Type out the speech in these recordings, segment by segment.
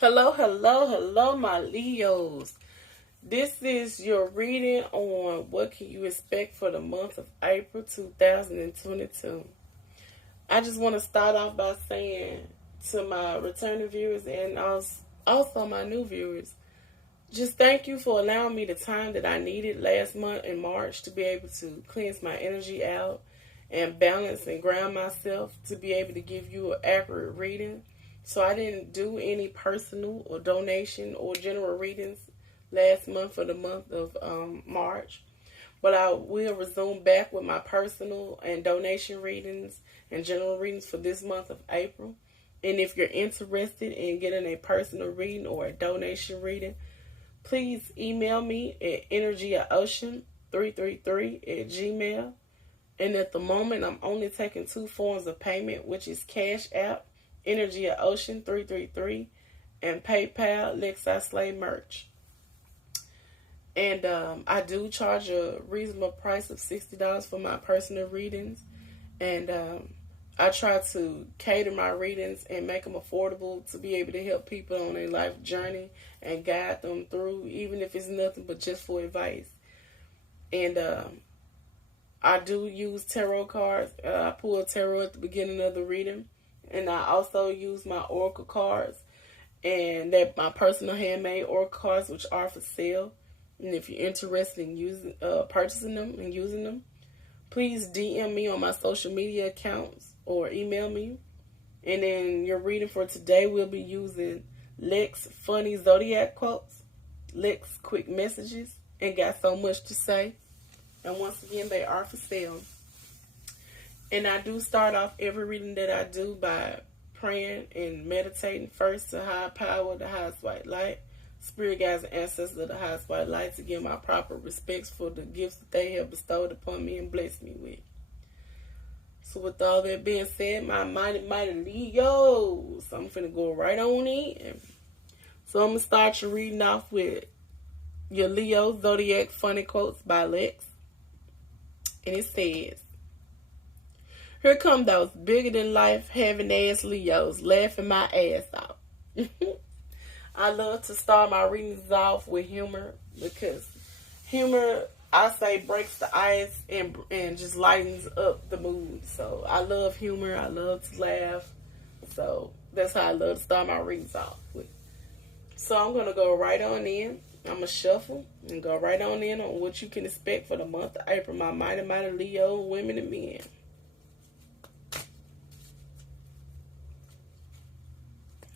Hello, hello, hello, my Leos. This is your reading on what can you expect for the month of April 2022. I just want to start off by saying to my returning viewers and also my new viewers, just thank you for allowing me the time that I needed last month in March to be able to cleanse my energy out and balance and ground myself to be able to give you an accurate reading. So I didn't do any personal or donation or general readings last month for the month of March. But I will resume back with my personal and donation readings and general readings for this month of April. And if you're interested in getting a personal reading or a donation reading, please email me at energyocean333@gmail. And at the moment, I'm only taking two forms of payment, which is Cash App, Energy Ocean 333, and PayPal, Lexi Slay Merch. And I do charge a reasonable price of $60 for my personal readings. And I try to cater my readings and make them affordable to be able to help people on their life journey and guide them through, even if it's nothing but just for advice. And I do use tarot cards. I pull a tarot at the beginning of the reading. And I also use my oracle cards. And they're my personal handmade oracle cards, which are for sale. And if you're interested in purchasing them and using them, please DM me on my social media accounts or email me. And then your reading for today, we'll be using Lex Funny Zodiac Quotes, Lex Quick Messages, and Got So Much to Say. And once again, they are for sale. And I do start off every reading that I do by praying and meditating first to high power, the highest white light, spirit guides and ancestors of the highest white light, to give my proper respects for the gifts that they have bestowed upon me and blessed me with. So with all that being said, my mighty Leos, I'm finna go right on in. So I'm gonna start your reading off with your Leo Zodiac Funny Quotes by Lex. And it says, "Here come those bigger than life having ass Leos laughing my ass off." I love to start my readings off with humor because humor, I say, breaks the ice and just lightens up the mood. So I love humor. I love to laugh. So that's how I love to start my readings off with. So I'm going to go right on in. I'm going to shuffle and go right on in on what you can expect for the month of April, my mighty Leo women and men.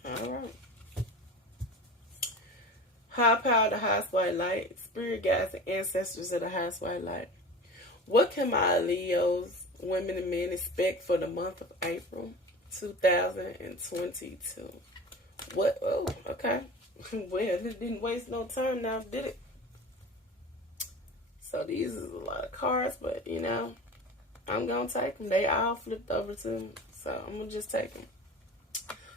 All right. High power, the highest white light, spirit guides and ancestors of the highest white light. What can my Leos, women and men, expect for the month of April 2022? What? Oh, okay. Well, it didn't waste no time now, did it? So these is a lot of cards, but you know, I'm going to take them. They all flipped over to me, so I'm going to just take them.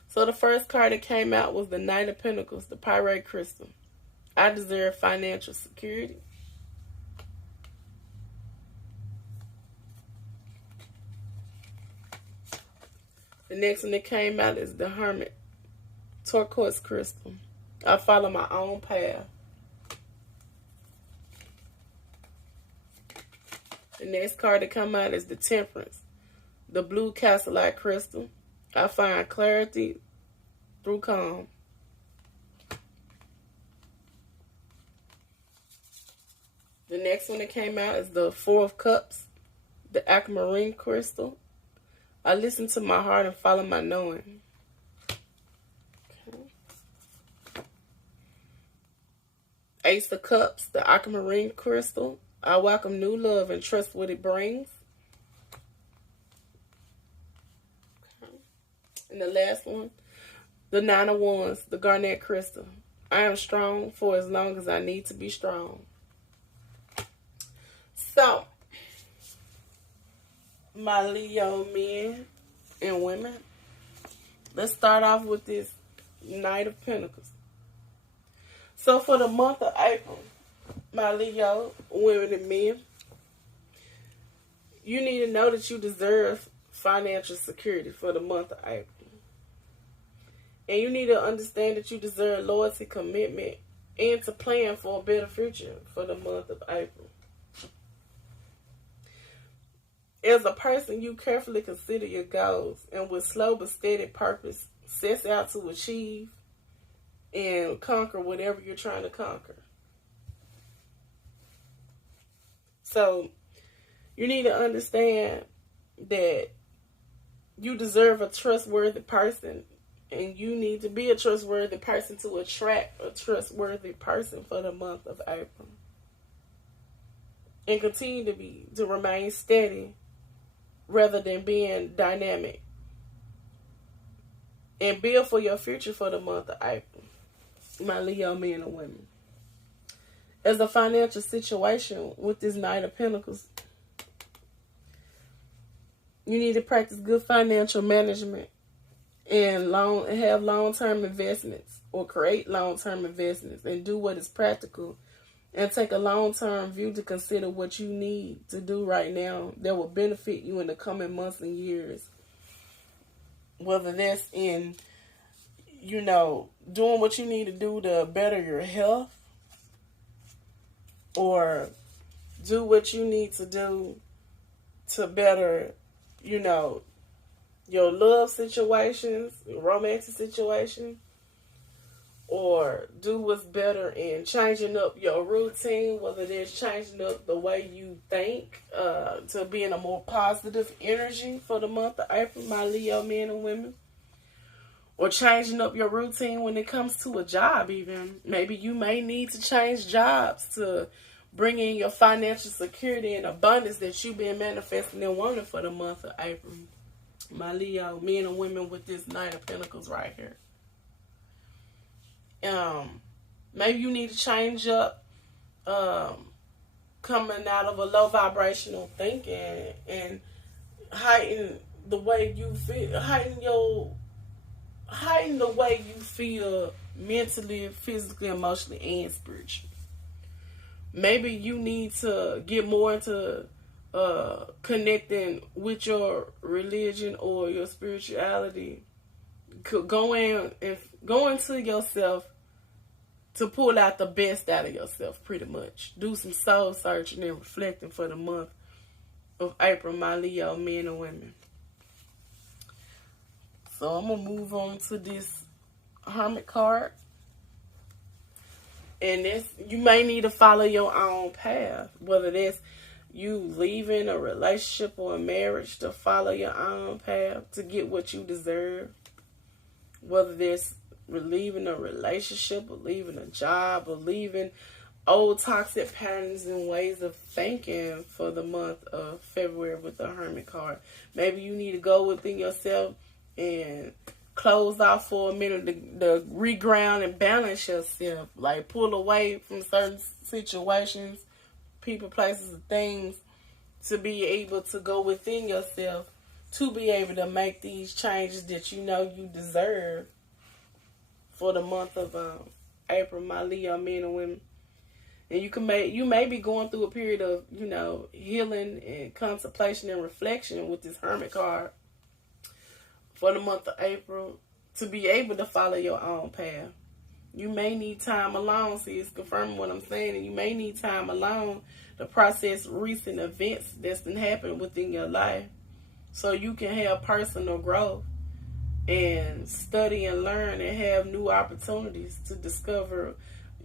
So the first card that came out was the Knight of Pentacles, the Pyrite Crystal. I deserve financial security. The next one that came out is the Hermit, Turquoise Crystal. I follow my own path. The next card that come out is the Temperance, the Blue Castellite Crystal. I find clarity through calm. The next one that came out is the Four of Cups, the Aquamarine Crystal. I listen to my heart and follow my knowing. Okay. Ace of Cups, the Aquamarine Crystal. I welcome new love and trust what it brings. Okay. And the last one, the Nine of Wands, the Garnet Crystal. I am strong for as long as I need to be strong. So, my Leo men and women, let's start off with this Knight of Pentacles. So for the month of April, my Leo, women and men, you need to know that you deserve financial security for the month of April. And you need to understand that you deserve loyalty, commitment, and to plan for a better future for the month of April. As a person, you carefully consider your goals and with slow but steady purpose sets out to achieve and conquer whatever you're trying to conquer. So you need to understand that you deserve a trustworthy person, and you need to be a trustworthy person to attract a trustworthy person for the month of April. And continue to remain steady rather than being dynamic. And build for your future for the month of April, my Leo men and women. As a financial situation with this Knight of Pentacles, you need to practice good financial management and have long-term investments, or create long-term investments, and do what is practical, and take a long-term view to consider what you need to do right now that will benefit you in the coming months and years. Whether that's in, doing what you need to do to better your health, or do what you need to do to better, your love situations, your romantic situation, or do what's better in changing up your routine, whether it's changing up the way you think to be in a more positive energy for the month of April, my Leo men and women. Or changing up your routine when it comes to a job even. Maybe you may need to change jobs to bring in your financial security and abundance that you've been manifesting and wanting for the month of April. My Leo men and women with this Knight of Pentacles right here. Maybe you need to change up coming out of a low vibrational thinking and heighten the way you feel, heighten the way you feel mentally, physically, emotionally, and spiritually. Maybe you need to get more into connecting with your religion or your spirituality. Go into yourself to pull out the best out of yourself, pretty much. Do some soul searching and reflecting for the month of April, my Leo men and women. So I'm going to move on to this Hermit card. And you may need to follow your own path, whether that's you leaving a relationship or a marriage to follow your own path to get what you deserve. Whether that's leaving a relationship or leaving a job or leaving old toxic patterns and ways of thinking for the month of February with the Hermit card. Maybe you need to go within yourself and close off for a minute to reground and balance yourself. Like pull away from certain situations, people, places, and things to be able to go within yourself to be able to make these changes that you know you deserve for the month of April, my Leo men and women. And you may be going through a period of, healing and contemplation and reflection with this Hermit card for the month of April to be able to follow your own path. You may need time alone. See, it's confirming what I'm saying. And you may need time alone to process recent events that's been happening within your life so you can have personal growth and study and learn and have new opportunities to discover,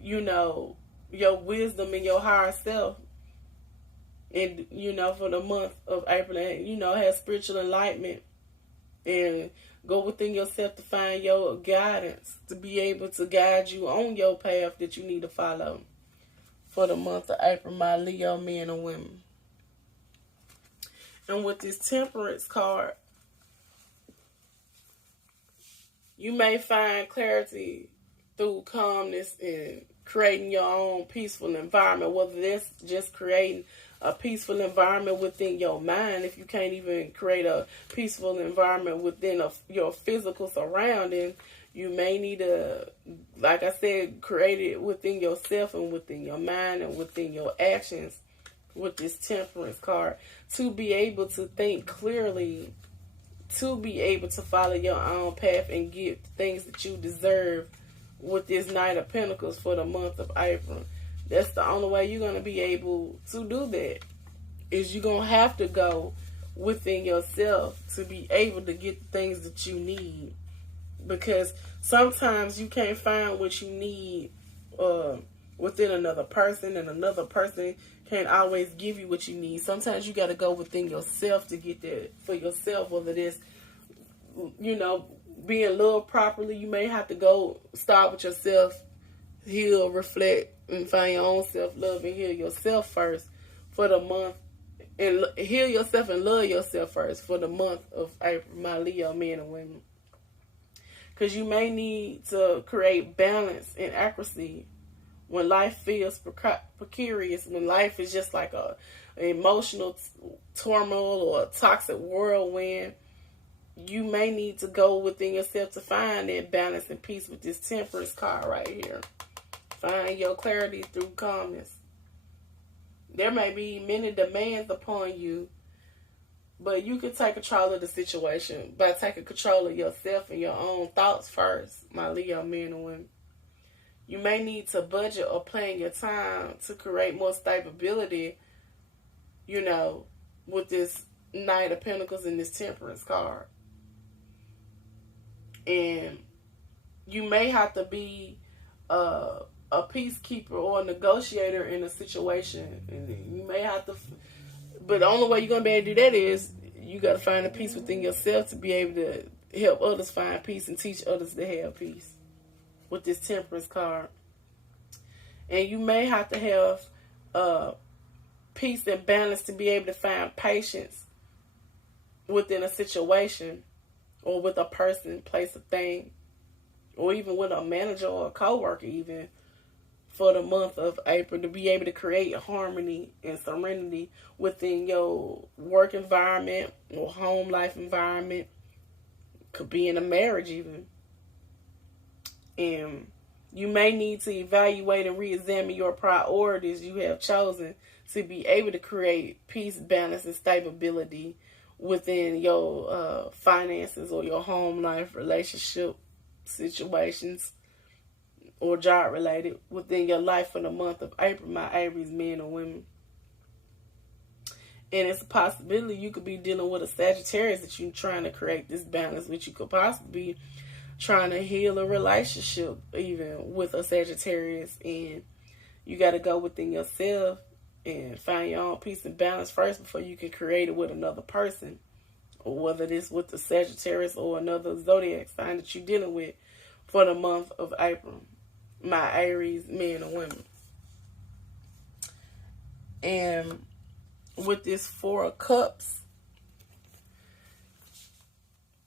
your wisdom and your higher self. And, for the month of April, and, have spiritual enlightenment and go within yourself to find your guidance to be able to guide you on your path that you need to follow for the month of April, my Leo men and women. And with this Temperance card, you may find clarity through calmness and creating your own peaceful environment, whether that's just creating a peaceful environment within your mind. If you can't even create a peaceful environment within your physical surrounding, you may need to, like I said, create it within yourself and within your mind and within your actions with this Temperance card to be able to think clearly to be able to follow your own path and get the things that you deserve with this Knight of Pentacles for the month of April. That's the only way you're going to be able to do that, is you're going to have to go within yourself to be able to get the things that you need. Because sometimes you can't find what you need within another person, and another person can't always give you what you need. Sometimes you got to go within yourself to get that for yourself, whether it's, being loved properly. You may have to go start with yourself, heal, reflect, and find your own self-love and heal yourself first for the month. And heal yourself and love yourself first for the month of April, my Leo men and women. Because you may need to create balance and accuracy when life feels precarious, when life is just like an emotional turmoil or a toxic whirlwind. You may need to go within yourself to find that balance and peace with this Temperance card right here. Find your clarity through calmness. There may be many demands upon you, but you can take control of the situation by taking control of yourself and your own thoughts first, my Leo men and women. You may need to budget or plan your time to create more stability, with this Knight of Pentacles and this Temperance card. And you may have to be a peacekeeper or a negotiator in a situation. And you may have to, but the only way you're going to be able to do that is you got to find a peace within yourself to be able to help others find peace and teach others to have peace with this Temperance card. And you may have to have peace and balance to be able to find patience within a situation or with a person, place, or thing, or even with a manager or a coworker even, for the month of April, to be able to create harmony and serenity within your work environment or home life environment. Could be in a marriage even. And you may need to evaluate and re-examine your priorities you have chosen to be able to create peace, balance, and stability within your finances or your home life, relationship situations, or job related within your life for the month of April, my Aries men and women. And it's a possibility you could be dealing with a Sagittarius that you're trying to create this balance, which you could possibly be trying to heal a relationship even with a Sagittarius. And you got to go within yourself and find your own peace and balance first before you can create it with another person, or whether it's with the Sagittarius or another zodiac sign that you're dealing with for the month of April, my Aries men and women. And with this Four of Cups,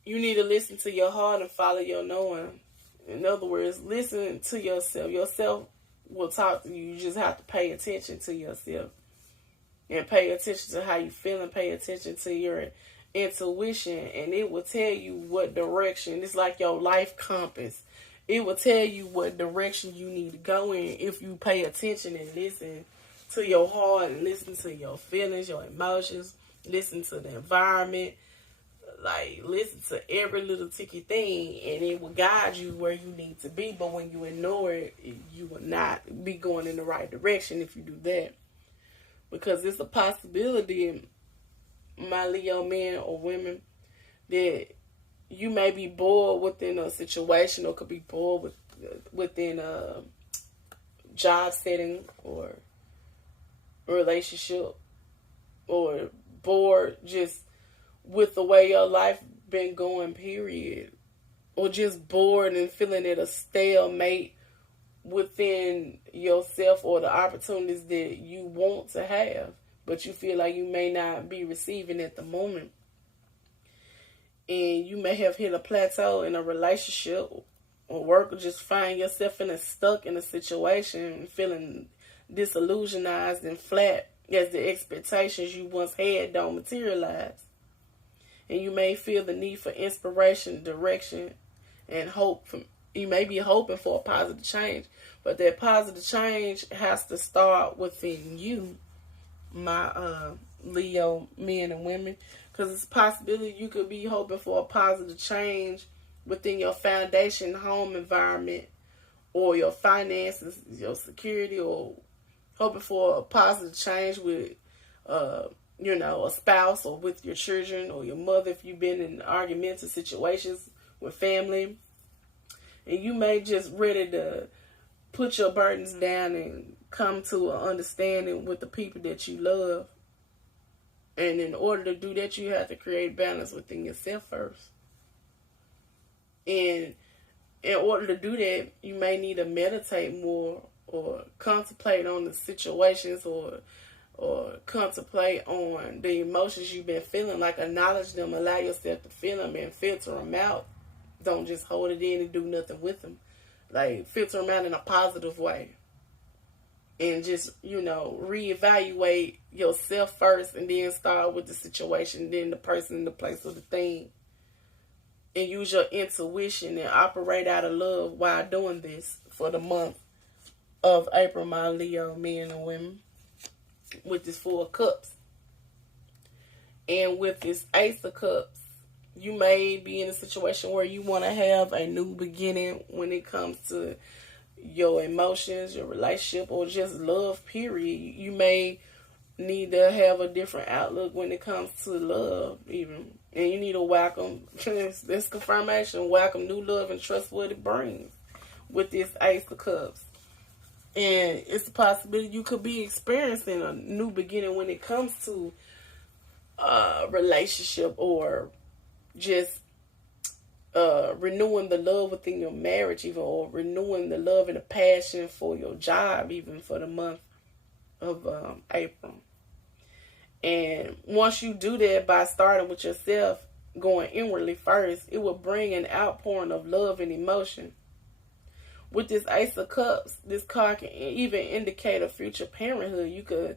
you need to listen to your heart and follow your knowing. In other words, listen to yourself. Yourself will talk to you. You just have to pay attention to yourself and pay attention to how you feel and pay attention to your intuition, and it will tell you what direction. It's like your life compass. It will tell you what direction you need to go in if you pay attention and listen to your heart and listen to your feelings, your emotions, listen to the environment, like listen to every little ticky thing, and it will guide you where you need to be. But when you ignore it, you will not be going in the right direction if you do that, because it's a possibility, my Leo men or women, that you may be bored within a situation, or could be bored within a job setting or a relationship, or bored just with the way your life been going, period, or just bored and feeling at a stalemate within yourself or the opportunities that you want to have, but you feel like you may not be receiving at the moment. And you may have hit a plateau in a relationship or work, or just find yourself stuck in a situation, feeling disillusionized and flat as the expectations you once had don't materialize. And you may feel the need for inspiration, direction, and hope. You may be hoping for a positive change, but that positive change has to start within you, my Leo men and women, Because it's a possibility you could be hoping for a positive change within your foundation home environment, or your finances, your security, or hoping for a positive change with, a spouse, or with your children or your mother if you've been in argumentative situations with family. And you may just ready to put your burdens down and come to an understanding with the people that you love. And in order to do that, you have to create balance within yourself first. And in order to do that, you may need to meditate more, or contemplate on the situations, or contemplate on the emotions you've been feeling. Like, acknowledge them, allow yourself to feel them, and filter them out. Don't just hold it in and do nothing with them. Like, filter them out in a positive way. And just, reevaluate yourself first, and then start with the situation, then the person, the place, or the thing. And use your intuition and operate out of love while doing this for the month of April, my Leo men and women, with this 4 of Cups. And with this Ace of Cups, you may be in a situation where you want to have a new beginning when it comes to your emotions, your relationship, or just love, period. You may need to have a different outlook when it comes to love, even. And you need to welcome, this confirmation, welcome new love and trust what it brings with this Ace of Cups. And it's a possibility you could be experiencing a new beginning when it comes to a relationship, or just renewing the love within your marriage, even, or renewing the love and the passion for your job, even, for the month of April. And once you do that by starting with yourself, going inwardly first, it will bring an outpouring of love and emotion. With this Ace of Cups, this card can even indicate a future parenthood. You could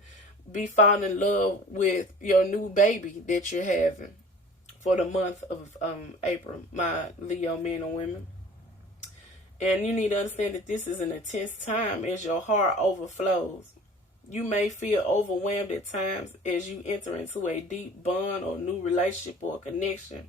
be falling in love with your new baby that you're having for the month of April, my Leo men and women. And you need to understand that this is an intense time as your heart overflows. You may feel overwhelmed at times as you enter into a deep bond or new relationship or connection,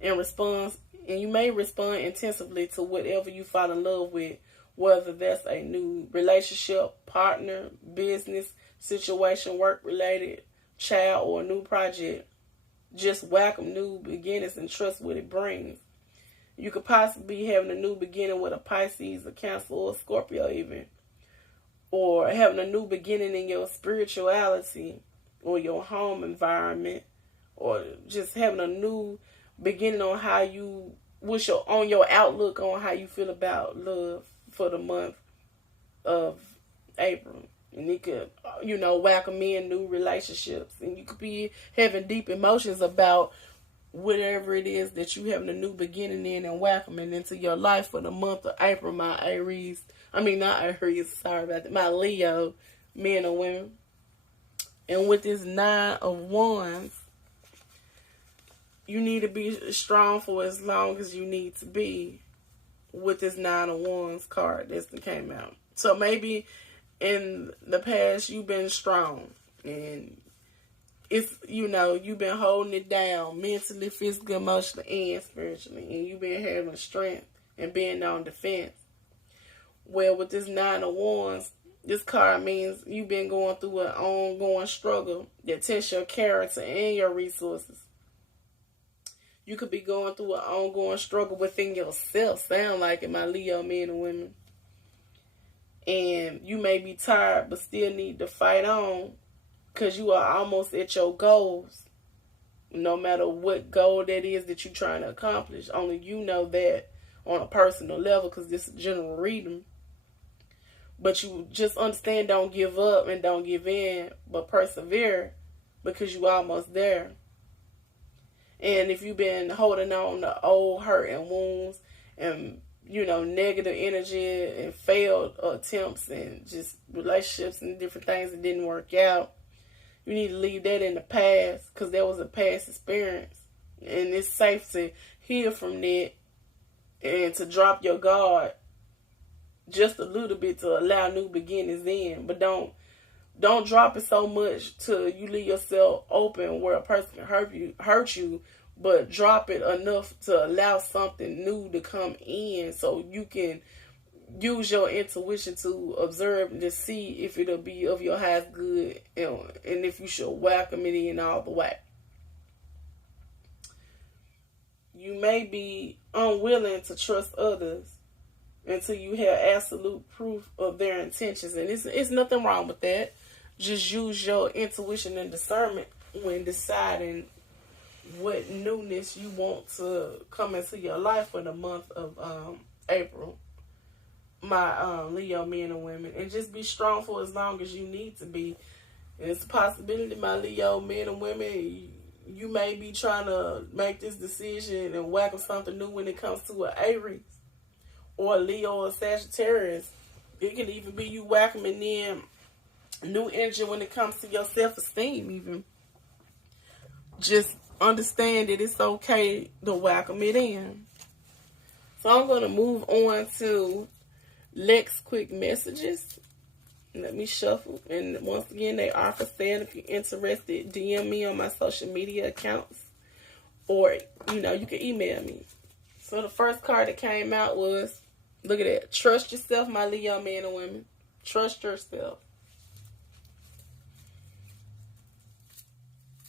and you may respond intensively to whatever you fall in love with, whether that's a new relationship, partner, business situation, work-related, child, or a new project. Just welcome new beginnings and trust what it brings. You could possibly be having a new beginning with a Pisces, a Cancer, or a Scorpio even. Or having a new beginning in your spirituality or your home environment. Or just having a new beginning on how you, on your outlook on how you feel about love for the month of April. And it could, welcome in new relationships. And you could be having deep emotions about whatever it is that you having a new beginning in and welcoming into your life for the month of April, my my Leo men and women. And with this 9 of Wands, you need to be strong for as long as you need to be with this 9 of Wands card that came out. So maybe in the past you've been strong, and it's, you've been holding it down mentally, physically, emotionally, and spiritually, and you've been having strength and being on defense. Well, with this 9 of Wands, this card means you've been going through an ongoing struggle that tests your character and your resources. You could be going through an ongoing struggle within yourself, sound like it, my Leo men and women. And you may be tired, but still need to fight on, because you are almost at your goals. No matter what goal that is that you're trying to accomplish, only you know that on a personal level, because this is general reading. But you just understand, don't give up and don't give in, but persevere, because you almost there. And if you've been holding on to old hurt and wounds and, negative energy and failed attempts and just relationships and different things that didn't work out, you need to leave that in the past, because that was a past experience. And it's safe to heal from that and to drop your guard just a little bit to allow new beginnings in. But don't don't drop it so much till you leave yourself open where a person can hurt you, but drop it enough to allow something new to come in so you can use your intuition to observe and to see if it'll be of your highest good, and if you should welcome it in all the way. You may be unwilling to trust others until you have absolute proof of their intentions, and it's nothing wrong with that. Just use your intuition and discernment when deciding what newness you want to come into your life for the month of April, my Leo men and women. And just be strong for as long as you need to be. And it's a possibility, my Leo men and women, you may be trying to make this decision and whack on something new when it comes to an Aries or a Leo or Sagittarius. It can even be you whacking in new energy when it comes to your self-esteem even. Just understand that it's okay to welcome it in. So I'm going to move on to Lex quick messages. Let me shuffle. And once again, they are for sale. If you're interested, DM me on my social media accounts. Or, you can email me. So the first card that came out was, look at that. Trust yourself, my Leo men and women. Trust yourself.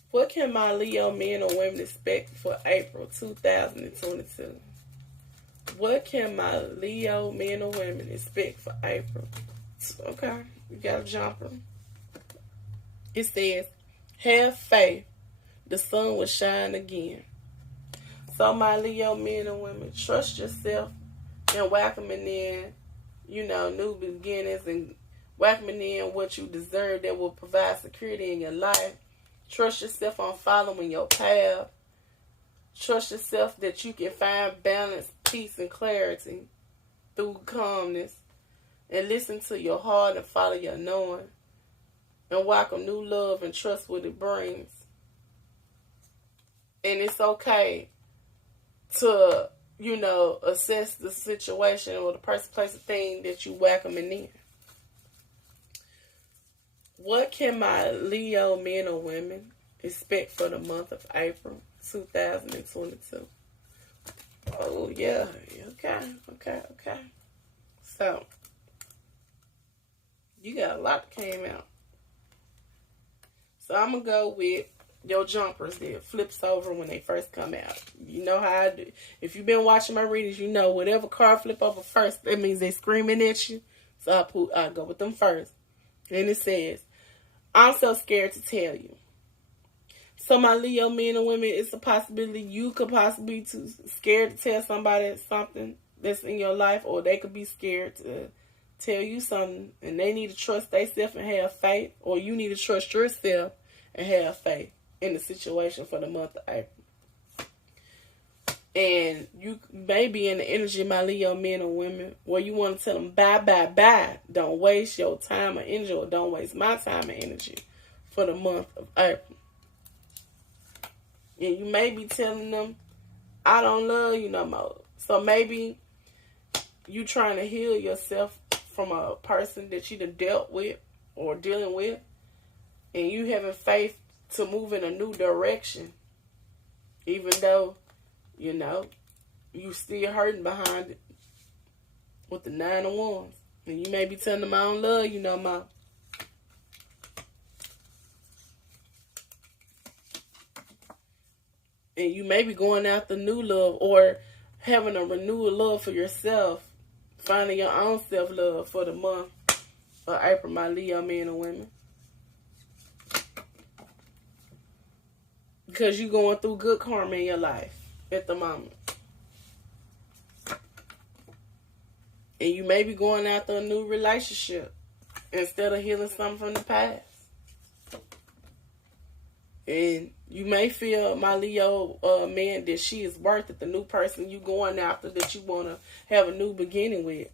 What can my Leo men or women expect for April 2022? What can my Leo men or women expect for April? Okay, you got a jumper. It says, have faith. The sun will shine again. So my Leo men and women, trust yourself and welcoming in, new beginnings and welcoming in what you deserve that will provide security in your life. Trust yourself on following your path. Trust yourself that you can find balance, peace, and clarity through calmness. And listen to your heart and follow your knowing. And welcome new love and trust what it brings. And it's okay to, assess the situation or the person, place, or thing that you welcoming in. What can my Leo men or women expect for the month of April 2022? Oh, yeah. Okay. So, you got a lot that came out. So, I'm going to go with your jumpers that flips over when they first come out. You know how I do. If you've been watching my readings, you know whatever card flip over first, that means they screaming at you. So, I go with them first. And it says, I'm so scared to tell you. So my Leo men and women, it's a possibility you could possibly be too scared to tell somebody something that's in your life, or they could be scared to tell you something, and they need to trust themselves and have faith, or you need to trust yourself and have faith in the situation for the month of April. And you may be in the energy of my Leo men or women where you want to tell them bye. Don't waste your time or energy, or don't waste my time and energy for the month of April. And you may be telling them, I don't love you no more. So maybe you trying to heal yourself from a person that you done dealt with or dealing with, and you having faith to move in a new direction, even though you still hurting behind it with the 9 of Wands. And you may be telling them, I don't love you no more. And you may be going after new love, or having a renewed love for yourself, finding your own self-love for the month of April, my Leo men and women. Because you're going through good karma in your life at the moment. And you may be going after a new relationship instead of healing something from the past. And you may feel, my Leo man, that she is worth it, the new person you going after that you want to have a new beginning with.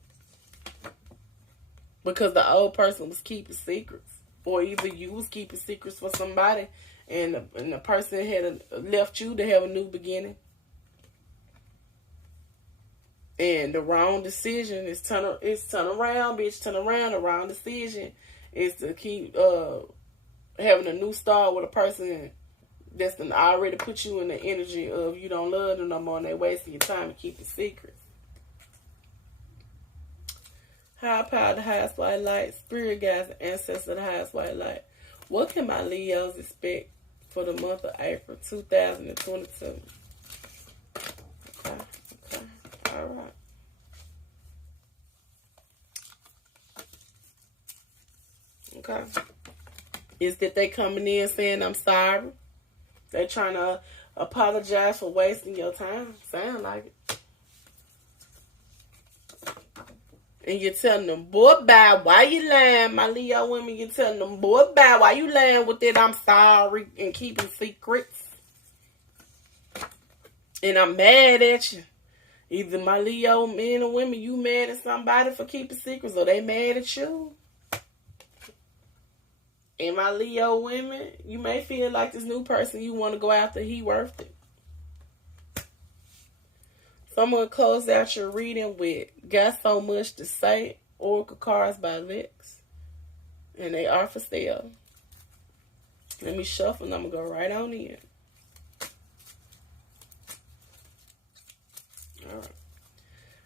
Because the old person was keeping secrets. Or either you was keeping secrets for somebody, and the person had left you to have a new beginning. And the wrong decision is turn around, bitch. Turn around, the wrong decision. is to keep having a new start with a person that's done already put you in the energy of you don't love them no more and they wasting your time and keep it secret. High power, the highest white light, spirit guides, and ancestors of the highest white light. What can my Leos expect for the month of April 2022? Okay. All right. Okay. Is that they coming in saying I'm sorry? They trying to apologize for wasting your time. Sound like it. And you're telling them, boy, bye, why you lying? My Leo women, you're telling them, boy, bye, why you lying with it? I'm sorry and keeping secrets. And I'm mad at you. Either my Leo men or women, you mad at somebody for keeping secrets or they mad at you. And my Leo women, you may feel like this new person you want to go after, he worth it. So I'm going to close out your reading with Got So Much to Say, Oracle Cards by Lex. And they are for sale. Let me shuffle and I'm going to go right on in. Alright.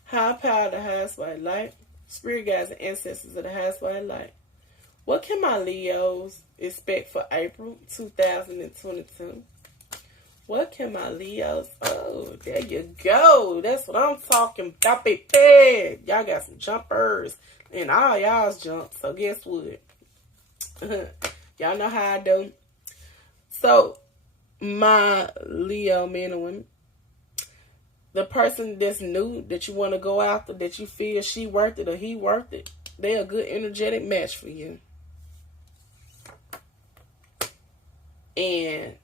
High power, the highest white light. Spirit guides and ancestors of the highest white light. What can my Leos expect for April 2022? What can my Leos... Oh, there you go. That's what I'm talking about, baby. Y'all got some jumpers. And all y'all's jump. So guess what? Y'all know how I do. So, my Leo men and women. The person that's new, that you want to go after, that you feel she worth it or he worth it, they're a good energetic match for you. And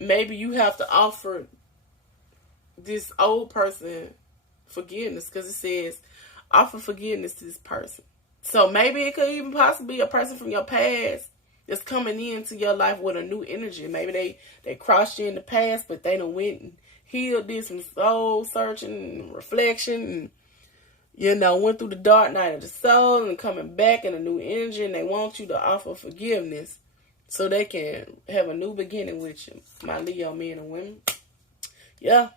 maybe you have to offer this old person forgiveness because it says offer forgiveness to this person. So maybe it could even possibly be a person from your past that's coming into your life with a new energy. Maybe they crossed you in the past, but they done went and healed, did some soul searching and reflection and, went through the dark night of the soul and coming back in a new energy, and they want you to offer forgiveness so they can have a new beginning with you, my Leo men and women. Yeah.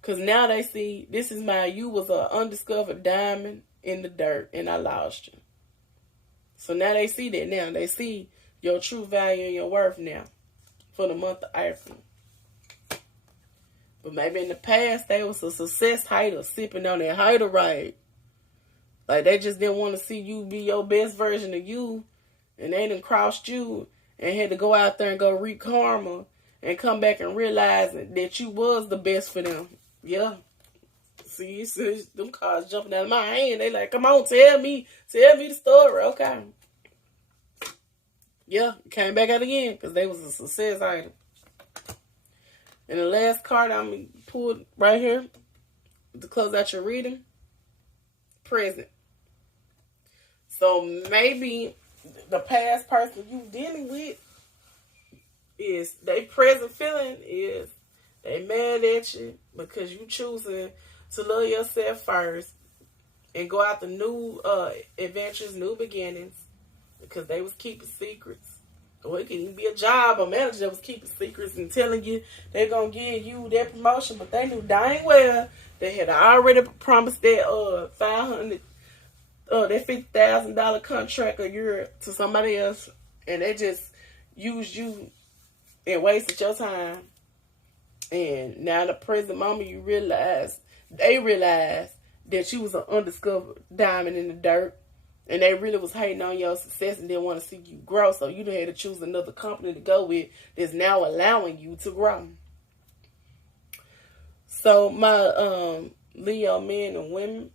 Because now they see, you was an undiscovered diamond in the dirt, and I lost you. So now they see that now. They see your true value and your worth now for the month of April. But maybe in the past, they was a success hider, sipping on that hider ride. Like, they just didn't want to see you be your best version of you. And they done crossed you and had to go out there and go reap karma and come back and realize that you was the best for them. Yeah. See, them cards jumping out of my hand. They like, come on, tell me the story. Okay. Yeah, came back out again because they was a success item. And the last card I'm going to pull right here to close out your reading, present. So maybe the past person you dealing with is they present feeling is they mad at you because you choosing to love yourself first and go out to new adventures, new beginnings, because they was keeping secrets. Or it can even be a job, a manager that was keeping secrets and telling you they're going to give you that promotion, but they knew dang well they had already promised that that $50,000 contract a year to somebody else, and they just used you and wasted your time. And now the present moment they realized that you was an undiscovered diamond in the dirt, and they really was hating on your success and didn't want to see you grow, so you had to choose another company to go with that's now allowing you to grow. So my Leo men and women,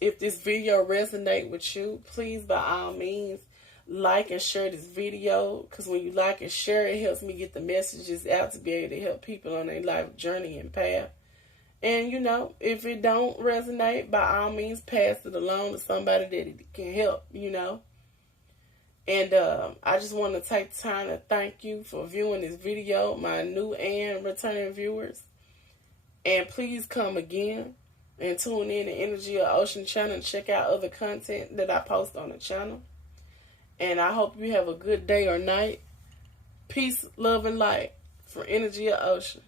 if this video resonate with you, please by all means like and share this video, because when you like and share, it helps me get the messages out to be able to help people on their life journey and path. And if it don't resonate, by all means pass it along to somebody that it can help, And I just want to take the time to thank you for viewing this video, my new and returning viewers. And please come again and tune in to Energy of Ocean channel and check out other content that I post on the channel. And I hope you have a good day or night. Peace, love, and light from Energy of Ocean.